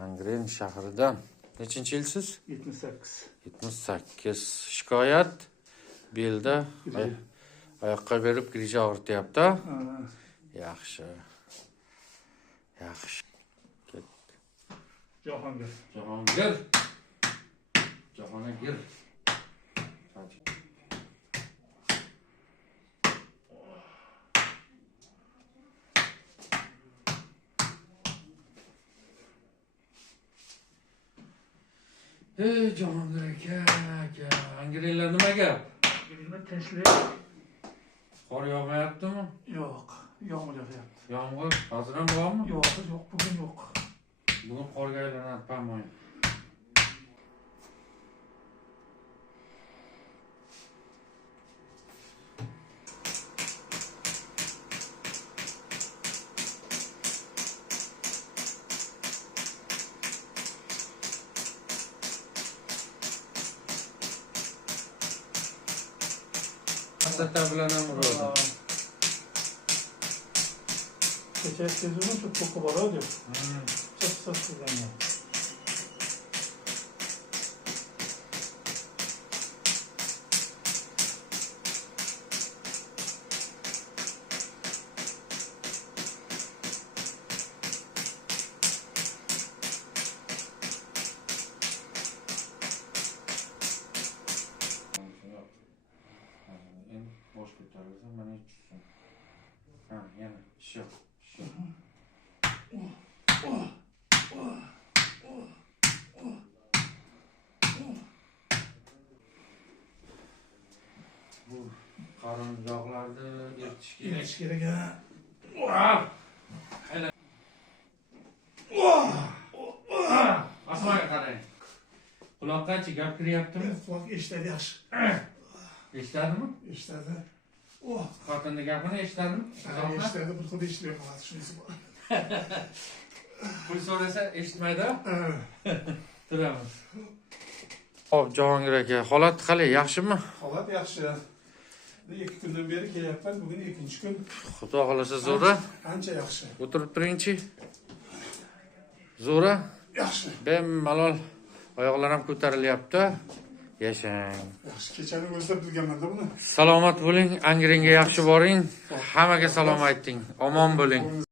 Angren shahridan. Nechinchi yilsiz? 78. 78. Shikoyat belda oyoqqa berib grija og'rityapti. Yaxshi. Yaxshi. Jahongir. Jahongir. Jahongir aka. Angrenlar nima gap? Angrenlar tinchlik. Qor yog'mayaptimi? Yo'q, yomg'ir yog'yapti. Yomg'ir hozir ham bormi? Yo'q, bugun yo'q. Bugun qorga aylanadi, pamoy. Sata bilan ham uradi. Kecha sezonu çok koku boradi. Çok qilgan. Boş ko'tarilsa mana tushsin. Ha, yana shu. Bu qarin yog'larni eritish kerak. Osmonga qarang. Quloqqachi gap kiryaptimi? Quloq eshitadi yaxshi. Eshitadimi? Eshitadi. Xotinning gapini eshitadimi? Eshitadi, bir xil eshitmay qoladi, shunisi bor. Pul so'rasa eshitmaydi. Turamiz. Hop, Jahongir aka, holat qalay, yaxshimi? Holat yaxshi. 2 kundan beri kelyapman, bugun 2-kun. Xudo xolasa zo'ra. Ancha yaxshi. O'tirib turingchi. Zo'ra? Yaxshi. Bemalol oyoqlar ham ko'tarilyapti. Yashang. Yaxshi, kechani o'zida bilganman-da buni. Salomat bo'ling, Angrenga yaxshi boring. Hammaga salom ayting. Omon bo'ling.